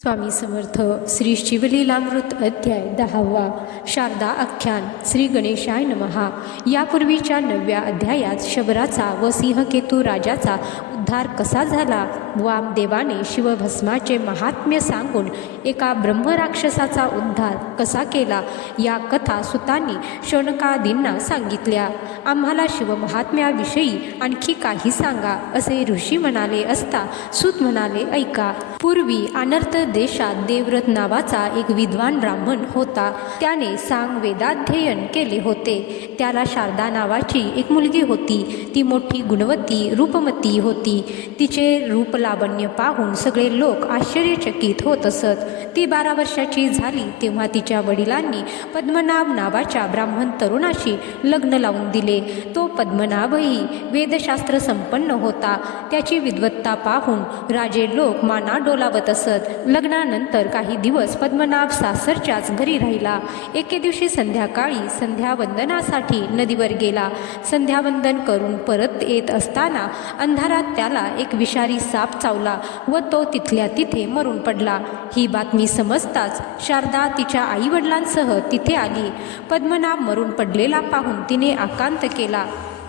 स्वामी समर्थ श्री शिवलीलामृत अध्याय 10वा शारदा आख्यान श्री गणेशाय नमहा। यापूर्वीच्या 9व्या अध्यायात शबराचा व सिंहकेतू राजाचा उद्धार कसा झाला, वामदेवाने शिवभस्माचे महात्म्य सांगून एका ब्रह्मराक्षसाचा उद्धार कसा केला, या कथा सुतांनी शौनकादींना सांगितल्या। आम्हाला शिवमहात्म्याविषयी आणखी काही सांगा, असे ऋषी म्हणाले असता सूत म्हणाले, ऐका। पूर्वी अनर्थ देशात देवव्रत नावाचा एक विद्वान ब्राह्मण होता। त्याने सांग वेदाध्ययन केले होते। त्याला शारदा नावाची एक मुलगी होती। ती मोठी गुणवती रूपमती होती। तिचे रूप लावण्य पाहून सगळे लोक आश्चर्यचकित होत असत। ती 12 वर्षाची झाली तेव्हा तिच्या वडिलांनी पद्मनाभ नावाच्या ब्राह्मण तरुणाशी लग्न लावून दिले। तो पद्मनाभही वेदशास्त्र संपन्न होता। त्याची विद्वत्ता पाहून राजे लोक माना डोलावत असत। लग्नानंतर काही दिवस पद्मनाभ सासरच्याच घरी राहिला। एके दिवशी संध्याकाळी संध्यावंदनासाठी नदीवर गेला। संध्यावंदन करून परत येत असताना अंधारात त्याला एक विषारी साप चावला व तो तिथल्या तिथे मरून पडला। ही बातमी समजताच शारदा तिच्या आईवडिलांसह तिथे आली। पद्मनाभ मरून पडलेला पाहून तिने आकांत केला।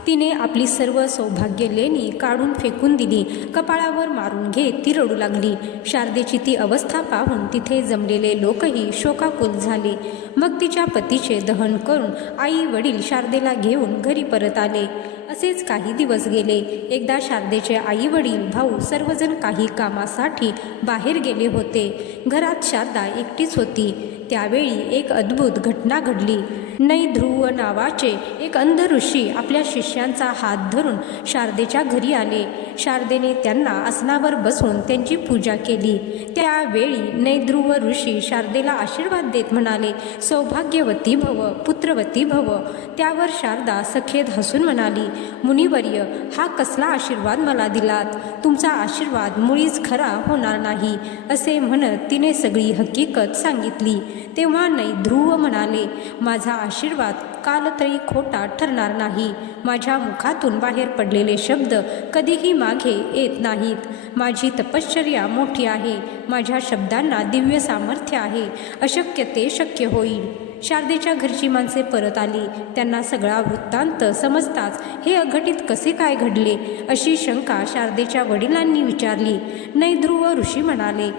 तिने आपली सर्व सौभाग्य लेणी काढून फेकून दिली। कपाळावर मारून घेत ती रडू लागली। शारदेची ती अवस्था पाहून तिथे जमलेले लोकही शोकाकुल झाले। मग तिच्या पतीचे दहन करून आई वडील शारदेला घेऊन घरी परत आले। असेच काही दिवस गेले। एकदा शारदेचे आई वडील भाऊ सर्वजण काही कामासाठी बाहेर गेले होते। घरात शारदा एकटीच होती। त्यावेळी एक अद्भुत घटना घडली। नैध्रुव नावाचे एक अंध ऋषी आपल्या शिष्यांचा हात धरून शारदेच्या घरी आले। शारदेने त्यांना आसनावर बसवून त्यांची पूजा केली। त्यावेळी नैध्रुव ऋषी शारदेला आशीर्वाद देत म्हणाले, सौभाग्यवती भव, पुत्रवती भव। त्यावर शारदा सखेद हसून म्हणाली, मुनिवर्य, हा कसला आशीर्वाद मला दिलात? तुमचा आशीर्वाद मुळीच खरा होणार नाही, असे म्हणत तिने सगळी हकीकत सांगितली। तेव्हा नैध्रुव म्हणाले, माझा आशीर्वाद कालतरी खोटा ठरणार नाही। माझ्या मुखातून बाहेर पडलेले शब्द कधीही मागे येत नाहीत। माझी तपश्चर्या मोठी आहे। माझ्या शब्दांना दिव्य सामर्थ्य आहे। अशक्य ते शक्य होईल। शारदेच्या घरची माणसे परत आली। त्यांना सगळा वृत्तांत समजताच हे अघटित कसे काय घडले, अशी शंका शारदेच्या वडिलांनी विचारली। नैध्रुव ऋषी म्हणाले,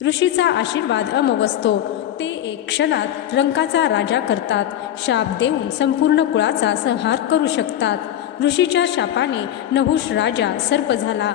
ऋषीचा आशीर्वाद अमोघ असतो। ते एक क्षणात रंकाचा राजा करतात। शाप देऊन संपूर्ण कुळाचा संहार करू शकतात। ऋषीच्या शापाने नहुष राजा सर्प झाला।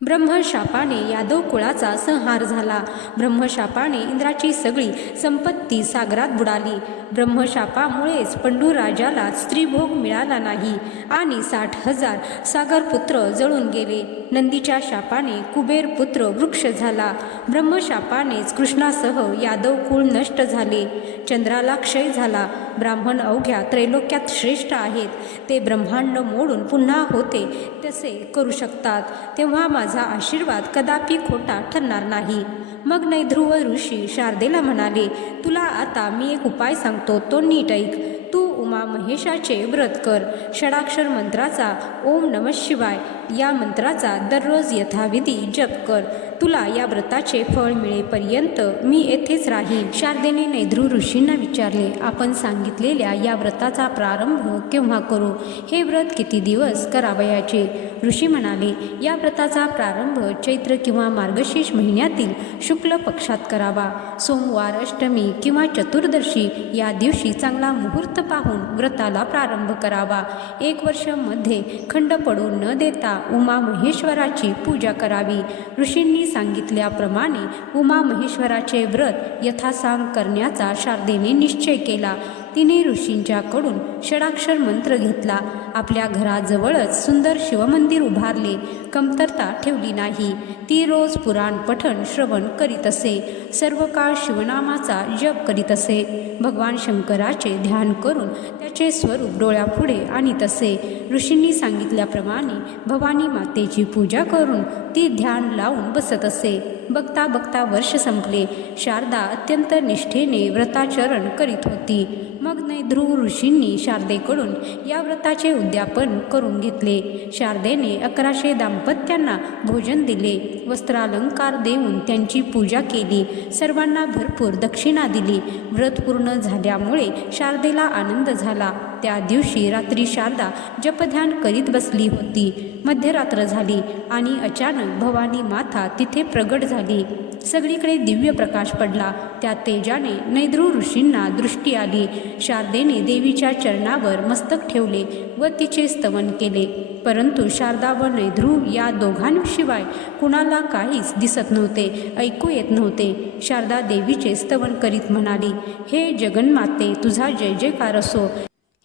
ब्रह्मशापाने यादव कुळाचा संहार झाला। ब्रह्मशापाने इंद्राची सगळी संपत्ती सागरात बुडाली। ब्रह्मशापामुळेच पंडू राजाला स्त्रीभोग मिळाला नाही आणि 60,000 सागरपुत्र जळून गेले। नंदीच्या शापाने कुबेर पुत्र वृक्ष झाला। ब्रह्मशापानेच कृष्णासह यादव कुळ नष्ट झाले। चंद्राला क्षय झाला। ब्राह्मण अवघ्या त्रैलोक्यात श्रेष्ठ आहेत। ते ब्रह्मांड मोडून पुन्हा होते तसे करू शकतात। तेव्हा माझा आशीर्वाद कदापि खोटा ठरणार नाही। मग नैध्रुव ऋषी शारदेला म्हणाले, तुला आता मी एक उपाय सांगतो, तो नीट ऐक। तू उमा महेशाचे व्रत कर। षडाक्षर मंत्राचा ओम नमः शिवाय या मंत्राचा दररोज यथाविधी जप कर। तुला या व्रताचे फळ मिळेपर्यंत मी येथेच राहीन। शारदेने नैध्रुव ऋषींना विचारले, आपण सांगितलेल्या या व्रताचा प्रारंभ केव्हा करू? हे व्रत किती दिवस करावयाचे? ऋषी म्हणाले, या व्रताचा प्रारंभ चैत्र किंवा मार्गशीर्ष महिन्यातील शुक्ल पक्षात करावा। सोमवार, अष्टमी किंवा चतुर्दशी या दिवशी चांगला मुहूर्त पाहून व्रताला प्रारंभ करावा। 1 वर्ष मध्ये खंड पडू न देता उमा महेश्वराची पूजा करावी। ऋषींनी सांगितल्याप्रमाणे उमा महेश्वराचे व्रत यथासांग करण्याचा शारदेने निश्चय केला। तिने ऋषींच्याकडून षडाक्षर मंत्र घेतला। आपल्या घराजवळच सुंदर शिवमंदिर उभारले। कमतरता ठेवली नाही। ती रोज पुराण पठण श्रवण करीत असे। सर्व काळ शिवनामाचा जप करीत असे। भगवान शंकराचे ध्यान करून त्याचे स्वरूप डोळ्यापुढे आणीत असे। ऋषींनी सांगितल्याप्रमाणे भवानी मातेची पूजा करून ती ध्यान लावून बसत असे। बघता बघता वर्ष संपले। शारदा अत्यंत निष्ठेने व्रताचरण करीत होती। मग नैध्रुव ऋषींनी शारदेकडून या व्रताचे उद्यापन करून घेतले. शारदेने 1100 दाम्पत्यांना भोजन दिले, वस्त्रालंकार देऊन त्यांची पूजा केली, सर्वांना भरपूर दक्षिणा दिली. व्रत पूर्ण झाल्यामुळे शारदेला आनंद झाला. त्या दिवशी रात्री शारदा जपध्यान करीत बसली होती. मध्यरात्र झाली आणि अचानक भवानी माता तिथे प्रगट झाली. सगळीकडे दिव्य प्रकाश पडला. त्या तेजाने नैध्रुव ऋषींना दृष्टी आली. शारदेने देवीच्या चरणावर मस्तक ठेवले व तिचे स्तवन केले. परंतु शारदा व नैध्रुव या दोघांशिवाय कुणाला काहीच दिसत नव्हते, ऐकू येत नव्हते. शारदा देवीचे स्तवन करीत म्हणाली, हे जगन्माते, तुझा जय जयकार असो.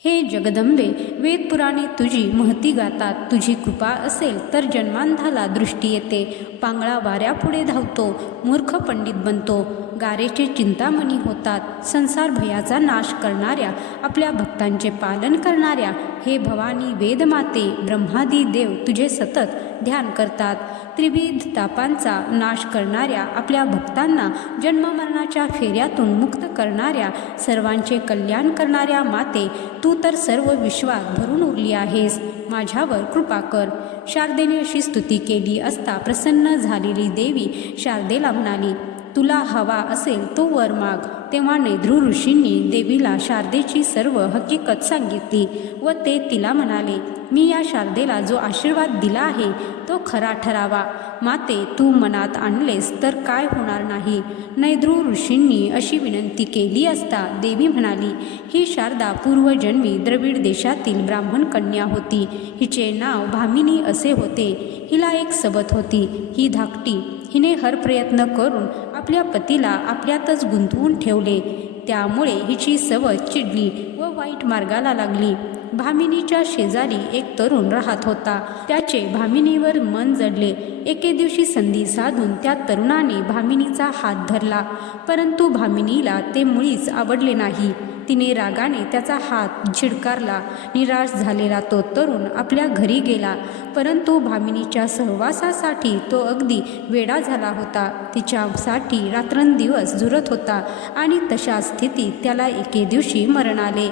हे जगदंबे, वेद पुराणे तुझी महती गातात. तुझी कृपा असेल तर जन्मांधाला दृष्टी येते. पांगळा वाऱ्यापुढे धावतो, मूर्ख पंडित बनतो, गारेचे चिंतामणी होतात. संसार भयाचा नाश करणाऱ्या, आपल्या भक्तांचे पालन करणाऱ्या हे भवानी वेदमाते, ब्रह्मादी देव तुझे सतत ध्यान करतात. त्रिविध तापांचा नाश करणाऱ्या, आपल्या भक्तांना जन्ममरणाच्या फेऱ्यातून मुक्त करणाऱ्या, सर्वांचे कल्याण करणाऱ्या माते, तू तर सर्व विश्वात भरून उरली आहेस. माझ्यावर कृपा कर. शारदेने अशी स्तुती केली असता प्रसन्न झालेली देवी शारदेला म्हणाली, तुला हवा असेल तो वर माग. तेव्हा नैध्रुव ऋषींनी देवीला शारदेची सर्व हकीकत सांगितली व ते तिला म्हणाले, मी या शारदेला जो आशीर्वाद दिला आहे तो खरा ठरावा. माते, तू मनात आणलेस तर काय होणार नाही. नैध्रुव ऋषींनी अशी विनंती केली असता देवी म्हणाली, ही शारदा पूर्वजन्मी द्रविड देशातील ब्राह्मण कन्या होती. हिचे नाव भामिनी असे होते. हिला एक सबत होती, ही धाकटी. हिने हर प्रयत्न करून आपल्या पतीला आपल्यातच गुंतवून ठेवले. त्यामुळे हिची सवत चिडली व वाईट मार्गाला लागली. भामिनीच्या शेजारी एक तरुण राहत होता. त्याचे भामिनीवर मन जडले. एके दिवशी संधी साधून त्या तरुणाने भामिनीचा हात धरला, परंतु भामिनीला ते मुळीच आवडले नाही. तिने रागाने त्याचा हात झिडकारला. निराश झालेला तो तरुण आपल्या घरी गेला, परंतु भामिनीच्या सहवासासाठी तो अगदी वेडा झाला होता. तिच्यासाठी रात्रंदिवस झुरत होता आणि तशा स्थितीत त्याला एके दिवशी मरण आले.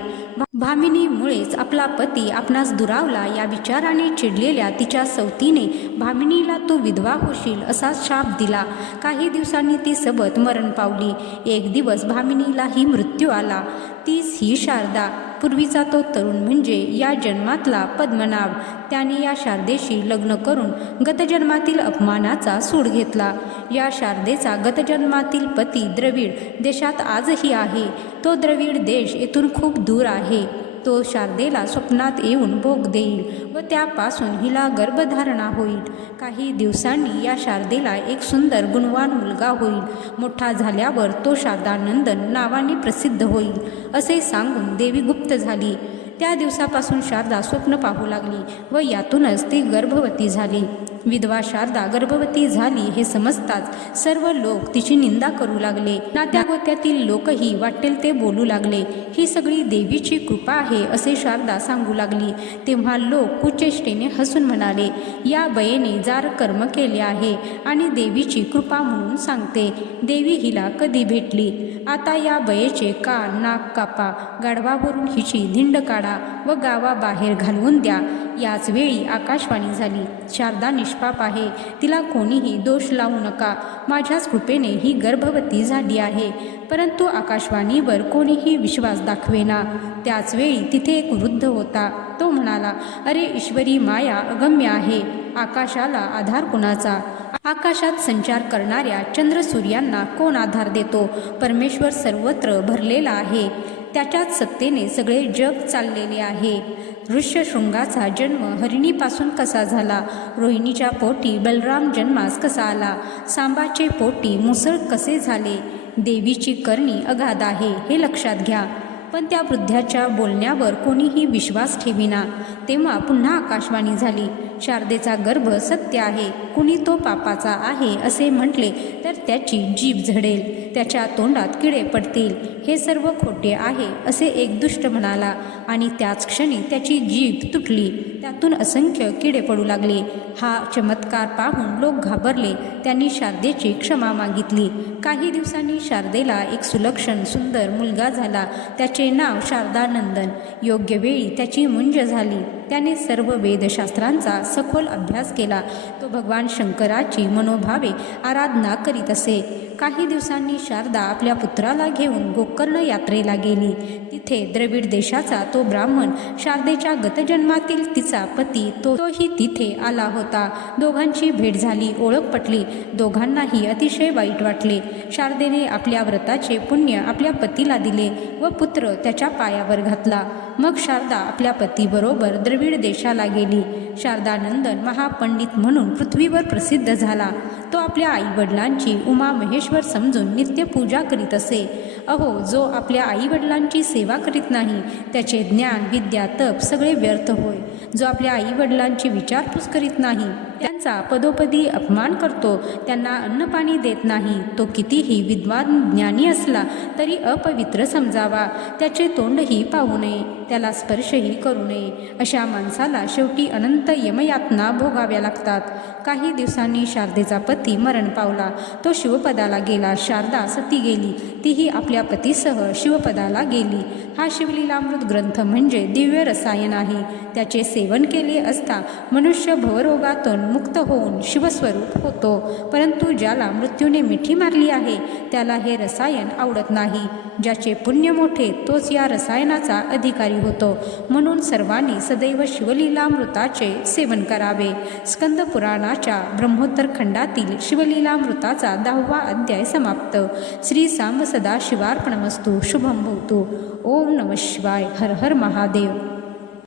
भामिनीमुळेच आपला पती आपणास दुरावला या विचाराने चिडलेल्या तिच्या सवतीने भामिनीला तू विधवा होशील असा शाप दिला. काही दिवसांनी ती सबत मरण पावली. एक दिवस भामिनीलाही मृत्यू आला. तीच ही शारदा. पूर्वीचा तो तरुण म्हणजे या जन्मातला पद्मनाभ. त्याने या शारदेशी लग्न करून गतजन्मातील अपमानाचा सूड घेतला. या शारदेचा गतजन्मातील पती द्रविड देशात आजही आहे. तो द्रविड देश येथून खूप दूर आहे. तो शारदेला स्वप्नात येऊन भोग देईल व त्यापासून हिला गर्भधारणा होईल. काही दिवसांनी या शारदेला एक सुंदर गुणवान मुलगा होईल. मोठा झाल्यावर तो शारदानंदन नावाने प्रसिद्ध होईल असे सांगून देवी गुप्त झाली. त्या दिवसापासून शारदा स्वप्न पाहू लागली व यातूनच ती गर्भवती झाली. विधवा शारदा गर्भवती झाली हे समजताच सर्व लोक तिची निंदा करू लागले. नात्यागोत्यातील लोकही वाटेल ते बोलू लागले. ही सगळी देवीची कृपा आहे असे शारदा सांगू लागली. तेव्हा लोक कुचेष्टेने हसून म्हणाले, या बयेने जार कर्म केले आहे आणि देवीची कृपा म्हणून सांगते. देवी हिला कधी भेटली? आता या बयेचे कान नाक कापा, गाढवावरून हिची धिंड काढा व गावाबाहेर घालवून द्या. याच वेळी आकाशवाणी झाली, शारदा निष्पाप आहे, तिला कोणीही दोष लावू नका. माझ्याच कृपेने ही गर्भवती झाली आहे. परंतु आकाशवाणीवर कोणीही विश्वास दाखवेना. त्याच वेळी तिथे एक वृद्ध होता. तो म्हणाला, अरे ईश्वरी माया अगम्य आहे. आकाशाला आधार कोणाचा? आकाशात संचार करणाऱ्या चंद्र सूर्यांना कोण आधार देतो? परमेश्वर सर्वत्र भरलेला आहे. त्याच्याच सत्तेने सगळे जग चाललेले आहे. ऋष्यशृंगाचा जन्म हरिणीपासून कसा झाला? रोहिणीच्या पोटी बलराम जन्मास कसा आला? सांबाचे पोटी मुसळ कसे झाले? देवीची करणी अगाध आहे हे लक्षात घ्या. पण त्या वृद्धाच्या बोलण्यावर कोणीही विश्वास ठेविना. तेव्हा पुन्हा आकाशवाणी झाली, शारदेचा गर्भ सत्य आहे. कुणी तो पापाचा आहे असे म्हटले तर त्याची जीभ झडेल, त्याच्या तोंडात किडे पडतील. हे सर्व खोटे आहे असे एक दुष्ट म्हणाला आणि त्याच क्षणी त्याची जीभ तुटली, त्यातून असंख्य किडे पडू लागले. हा चमत्कार पाहून लोक घाबरले. त्यांनी शारदेची क्षमा मागितली. काही दिवसांनी शारदेला एक सुलक्षण सुंदर मुलगा झाला. त्याचे नाव शारदानंदन. योग्य वेळी त्याची मुंज झाली. त्याने सर्व वेदशास्त्रांचा सखोल अभ्यास केला. तो भगवान शंकराची मनोभावे आराधना करीत असे. काही दिवसांनी शारदा आपल्या पुत्राला घेऊन गोकर्ण यात्रेला गेली. तिथे द्रविड देशाचा तो ब्राह्मण, शारदेच्या गतजन्मातील तिचा पती, तोही तिथे आला होता. दोघांची भेट झाली, ओळख पटली. दोघांनाही अतिशय वाईट वाटले. शारदेने आपल्या व्रताचे पुण्य आपल्या पतीला दिले व पुत्र त्याच्या पायावर घातला. मग शारदा आपल्या पतीबरोबर द्रविड देशाला गेली. शारदानंदन महापंडित म्हणून पृथ्वीवर प्रसिद्ध झाला. तो आपल्या आईवडिलांची उमा महेश्वर समजून नित्य पूजा करीत असे. अहो, जो आपल्या आईवडिलांची सेवा करीत नाही त्याचे ज्ञान, विद्या, तप सगळे व्यर्थ होय. जो आपल्या आईवडिलांची विचारपूस करीत नाही, त्यांचा पदोपदी अपमान करतो, त्यांना अन्नपाणी देत नाही, तो कितीही विद्वान ज्ञानी असला तरी अपवित्र समजावा. त्याचे तोंडही पाहू नये, त्याला स्पर्शही करू नये. अशा माणसाला शेवटी अनंत यमयातना भोगाव्या लागतात. काही दिवसांनी शारदेचा पती मरण पावला. तो शिवपदाला गेला. शारदा सती गेली. तीही आपल्या पतीसह शिवपदाला गेली. हा शिवलीलामृत ग्रंथ म्हणजे दिव्य रसायन आहे. त्याचे सेवन केले असता मनुष्य भवरोगातून मुक्त होऊन शिवस्वरूप होतो. परंतु ज्याला मृत्यूने मिठी मारली आहे त्याला हे रसायन आवडत नाही. ज्याचे पुण्य मोठे तोच या रसायनाचा अधिकारी होतो. म्हणून सर्वांनी सदैव शिवलीलामृताचे सेवन करावे. स्कंद पुराणाच्या ब्रह्मोत्तर खंडातील शिवलीलामृताचा 10वा अध्याय समाप्त. श्री सांब सदा शिवार्पणमस्तु. शुभम भवतु. ओम नमः शिवाय. हर हर महादेव.